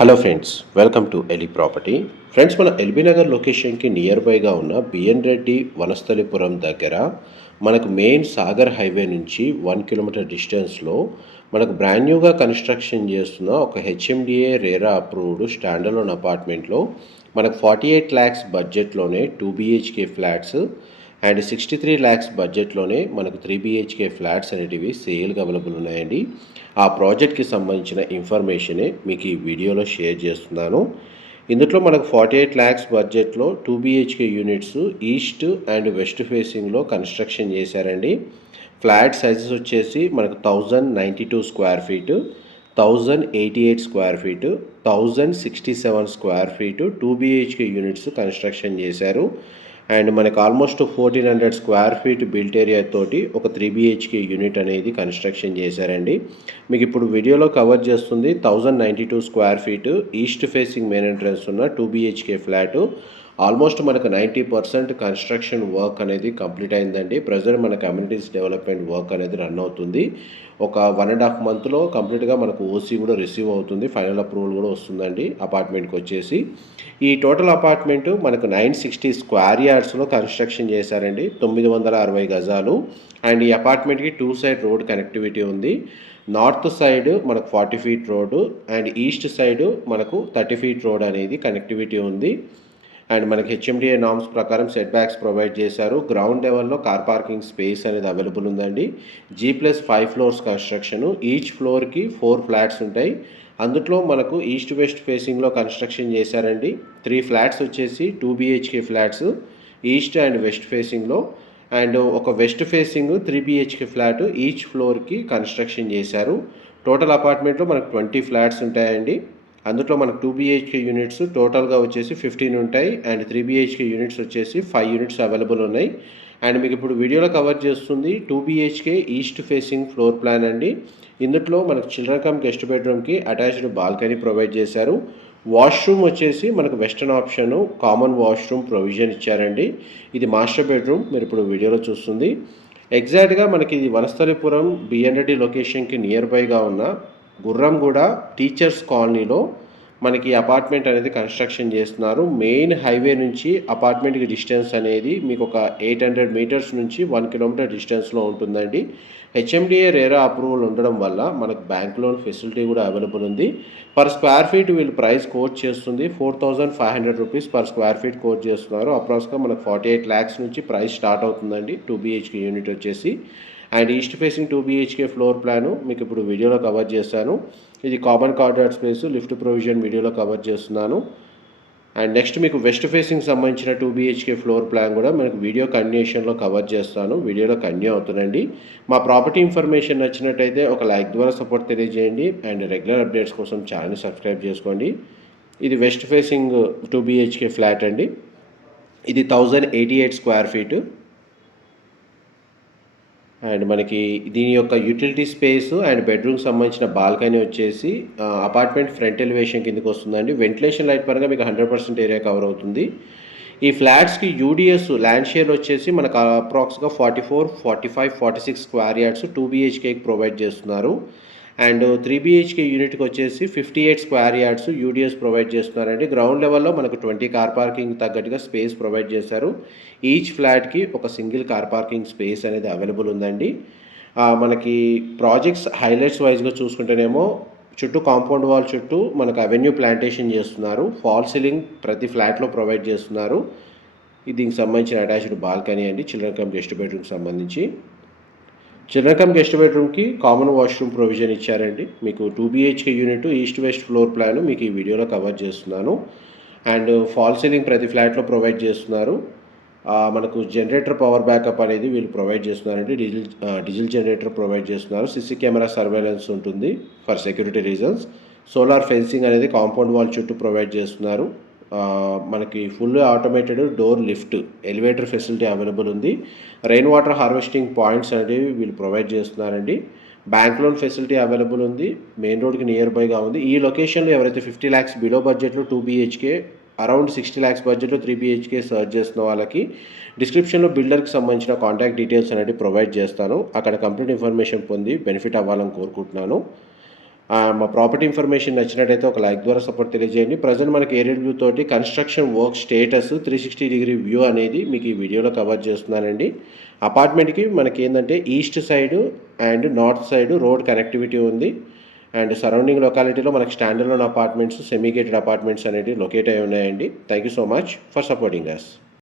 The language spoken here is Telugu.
Hello friends, welcome to Eli property. Friends, మన ఎల్బీ నగర్ లొకేషన్కి నియర్ బైగా ఉన్న బిఎన్ రెడ్డి వనస్థలిపురం దగ్గర మనకు మెయిన్ సాగర్ హైవే నుంచి 1 కిలోమీటర్ డిస్టెన్స్లో మనకు బ్రాండ్ న్యూగా కన్స్ట్రక్షన్ చేస్తున్న ఒక హెచ్ఎండిఏ రేరా అప్రూవ్డ్ స్టాండర్లోన్ అపార్ట్మెంట్లో మనకు 48 lakhs బడ్జెట్లోనే 2 BHK ఫ్లాట్స్ అండ్ 63 lakhs బడ్జెట్లోనే మనకు 3 BHK ఫ్లాట్స్ అనేటివి సేల్గా అవైలబుల్ ఉన్నాయండి. ఆ ప్రాజెక్ట్కి సంబంధించిన ఇన్ఫర్మేషనే మీకు ఈ వీడియోలో షేర్ చేస్తున్నాను. ఇందులో మనకు 48 lakhs బడ్జెట్లో 2 BHK units east and west ఫేసింగ్లో కన్స్ట్రక్షన్ చేశారండి. ఫ్లాట్ సైజెస్ వచ్చేసి మనకు 1092 square feet, 1088 square feet, 1067 square feet 2 BHK units construction చేశారు. అండ్ మనకు almost 1400 square feet built area తోటి ఒక 3 BHK యూనిట్ అనేది కన్స్ట్రక్షన్ చేశారండి. మీకు ఇప్పుడు వీడియోలో కవర్ చేస్తుంది 1092 square feet east facing main entrance ఉన్న 2 BHK ఫ్లాటు. ఆల్మోస్ట్ మనకు 90% కన్స్ట్రక్షన్ వర్క్ అనేది కంప్లీట్ అయిందండి. ప్రజెంట్ మన కమ్యూనిటీస్ డెవలప్మెంట్ వర్క్ అనేది రన్ అవుతుంది. ఒక 1.5 monthలో కంప్లీట్గా మనకు ఓసీ కూడా రిసీవ్ అవుతుంది, ఫైనల్ అప్రూవల్ కూడా వస్తుందండి అపార్ట్మెంట్కి వచ్చేసి. ఈ టోటల్ అపార్ట్మెంటు మనకు 960 స్క్వేర్ యార్డ్స్లో కన్స్ట్రక్షన్ చేశారండి, 960 గజాలు. అండ్ ఈ అపార్ట్మెంట్కి 2 side రోడ్ కనెక్టివిటీ ఉంది. నార్త్ సైడ్ మనకు 40 feet road and east side మనకు 30 feet రోడ్ అనేది కనెక్టివిటీ ఉంది. అండ్ మనకి హెచ్ఎండిఏ నామ్స్ ప్రకారం సెట్ బ్యాక్స్ ప్రొవైడ్ చేశారు. గ్రౌండ్ లెవెల్లో కార్ పార్కింగ్ స్పేస్ అనేది అవైలబుల్ ఉందండి. G+5 floors construction. ఈచ్ ఫ్లోర్కి 4 ఫ్లాట్స్ ఉంటాయి. అందులో మనకు ఈస్ట్ వెస్ట్ ఫేసింగ్లో కన్స్ట్రక్షన్ చేశారండి. 3 ఫ్లాట్స్ వచ్చేసి 2 BHK flats east and west ఫేసింగ్లో, అండ్ ఒక west facing 3 BHK flat each ఫ్లోర్కి కన్స్ట్రక్షన్ చేశారు. టోటల్ అపార్ట్మెంట్లో మనకు 20 ఫ్లాట్స్ ఉంటాయండి. అందులో మనకు 2 BHK యూనిట్స్ టోటల్గా వచ్చేసి 15 ఉంటాయి అండ్ 3 BHK యూనిట్స్ వచ్చేసి 5 యూనిట్స్ అవైలబుల్ ఉన్నాయి. అండ్ మీకు ఇప్పుడు వీడియోలో కవర్ చేస్తుంది 2 BHK east facing floor plan అండి. ఇందులో మనకు చిల్డ్రన్ కమ్ గెస్ట్ బెడ్రూమ్కి అటాచ్డ్ బాల్కనీ ప్రొవైడ్ చేశారు. వాష్రూమ్ వచ్చేసి మనకు western option common washroom provision ఇచ్చారండి. ఇది మాస్టర్ బెడ్రూమ్ మీరు ఇప్పుడు వీడియోలో చూస్తుంది. ఎగ్జాక్ట్గా మనకి ఇది వనస్థలిపురం బిఎన్ రెడ్డి లొకేషన్కి నియర్ బైగా ఉన్న గుర్రంగూడ టీచర్స్ కాలనీలో మనకి అపార్ట్మెంట్ అనేది కన్స్ట్రక్షన్ చేస్తున్నారు. మెయిన్ హైవే నుంచి అపార్ట్మెంట్కి డిస్టెన్స్ అనేది మీకు ఒక 800 meters నుంచి 1 kilometer డిస్టెన్స్లో ఉంటుందండి. హెచ్ఎండిఏ రేరా అప్రూవల్ ఉండడం వల్ల మనకు బ్యాంక్ లోన్ ఫెసిలిటీ కూడా అవైలబుల్ ఉంది. పర్ స్క్వేర్ ఫీట్ వీళ్ళు ప్రైస్ కోట్ చేస్తుంది 4500 rupees per square feet quote చేస్తున్నారు. అప్రాక్స్గా మనకు 48 lakhs నుంచి ప్రైస్ స్టార్ట్ అవుతుందండి 2 BHK యూనిట్ వచ్చేసి. And east facing 2 BHK floor plan మీకు ఇప్పుడు వీడియోలో కవర్ చేస్తాను. ఇది కామన్ కార్డియర్ స్పేస్ లిఫ్ట్ ప్రొవిజన్ వీడియోలో కవర్ చేస్తున్నాను. అండ్ నెక్స్ట్ మీకు వెస్ట్ ఫేసింగ్ సంబంధించిన 2 BHK ఫ్లోర్ ప్లాన్ కూడా మనకు వీడియో కంటిన్యూషన్లో కవర్ చేస్తాను. వీడియోలో కంటిన్యూ అవుతుందండి. మా ప్రాపర్టీ ఇన్ఫర్మేషన్ నచ్చినట్టయితే ఒక లైక్ ద్వారా సపోర్ట్ తెలియజేయండి అండ్ రెగ్యులర్ అప్డేట్స్ కోసం ఛానల్ సబ్స్క్రైబ్ చేసుకోండి. ఇది వెస్ట్ ఫేసింగ్ 2 BHK ఫ్లాట్ అండి. ఇది 1088 స్క్వేర్ ఫీటు. అండ్ మనకి దీని యొక్క యూటిలిటీ స్పేస్ అండ్ బెడ్రూమ్కి సంబంధించిన బాల్కనీ వచ్చేసి అపార్ట్మెంట్ ఫ్రంట్ ఎలివేషన్ కిందకి వస్తుందండి. వెంటిలేషన్ లైట్ పరంగా మీకు 100% ఏరియా కవర్ అవుతుంది. ఈ ఫ్లాట్స్కి యూడిఎస్ ల్యాండ్ షేర్ వచ్చేసి మనకు అప్రాక్స్గా 44, 45, 46 స్క్వేర్ యార్డ్స్ 2 BHKకి ప్రొవైడ్ చేస్తున్నారు. అండ్ 3 BHK యూనిట్కి వచ్చేసి 58 స్క్వేర్ యార్డ్స్ యూడిఎస్ ప్రొవైడ్ చేస్తున్నారండి. గ్రౌండ్ లెవెల్లో మనకు 20 కార్ పార్కింగ్ తగ్గట్టుగా స్పేస్ ప్రొవైడ్ చేశారు. ఈచ్ ఫ్లాట్కి ఒక సింగిల్ కార్ పార్కింగ్ స్పేస్ అనేది అవైలబుల్ ఉందండి. మనకి ప్రాజెక్ట్స్ హైలైట్స్ వైజ్గా చూసుకుంటేనేమో చుట్టూ కాంపౌండ్ వాల్ చుట్టూ మనకు అవెన్యూ ప్లాంటేషన్ చేస్తున్నారు. ఫాల్ సీలింగ్ ప్రతి ఫ్లాట్లో ప్రొవైడ్ చేస్తున్నారు. దీనికి సంబంధించిన అటాచ్డ్ బాల్కనీ అండి. చిల్డ్రన్ కమ్ గెస్ట్ బెడ్రూమ్కి సంబంధించి చిల్డ్రన్ కమ్ గెస్ట్ బెడ్రూమ్కి కామన్ వాష్రూమ్ ప్రొవిజన్ ఇచ్చారండి. మీకు 2 BHK unit east west floor plan మీకు ఈ వీడియోలో కవర్ చేస్తున్నాను. అండ్ ఫాల్ సీలింగ్ ప్రతి ఫ్లాట్లో ప్రొవైడ్ చేస్తున్నారు. మనకు జనరేటర్ పవర్ బ్యాకప్ అనేది వీళ్ళు ప్రొవైడ్ చేస్తున్నారండి. డీజిల్ జనరేటర్ ప్రొవైడ్ చేస్తున్నారు. CC కెమెరా సర్వేలెన్స్ ఉంటుంది for security reasons. Solar fencing అనేది కాంపౌండ్ వాల్ చుట్టూ ప్రొవైడ్ చేస్తున్నారు. మనకి full automated door lift elevator facility available ఉంది. రెయిన్ వాటర్ హార్వెస్టింగ్ పాయింట్స్ అనేవి వీళ్ళు ప్రొవైడ్ చేస్తున్నారండి. బ్యాంక్ లోన్ ఫెసిలిటీ అవైలబుల్ ఉంది. మెయిన్ రోడ్కి నియర్ బైగా ఉంది. ఈ లొకేషన్లో ఎవరైతే 50 lakhs బిలో బడ్జెట్లో 2 BHK, అరౌండ్ 60 lakhs బడ్జెట్లో 3 BHK సర్చ్ చేస్తున్న వాళ్ళకి డిస్క్రిప్షన్లో బిల్డర్కి సంబంధించిన కాంటాక్ట్ డీటెయిల్స్ అనేది ప్రొవైడ్ చేస్తాను. అక్కడ కంప్లీట్ ఇన్ఫర్మేషన్ పొంది బెనిఫిట్ అవ్వాలని కోరుకుంటున్నాను. మా ప్రాపర్టీ ఇన్ఫర్మేషన్ నచ్చినట్టయితే ఒక లైక్ ద్వారా సపోర్ట్ తెలియజేయండి. ప్రెజెంట్ మనకి ఏరియల్ వ్యూ తోటి construction work status 360 degree view అనేది మీకు ఈ వీడియోలో కవర్ చేస్తున్నానండి. అపార్ట్మెంట్‌కి మనకేందంటే east side and north side road connectivity ఉంది. అండ్ సరౌండింగ్ లొకాలిటీలో మనకి stand alone apartments, semi gated apartments అనేటివి లొకేట్ అయ్యి ఉన్నాయండి. Thank you so much for supporting us.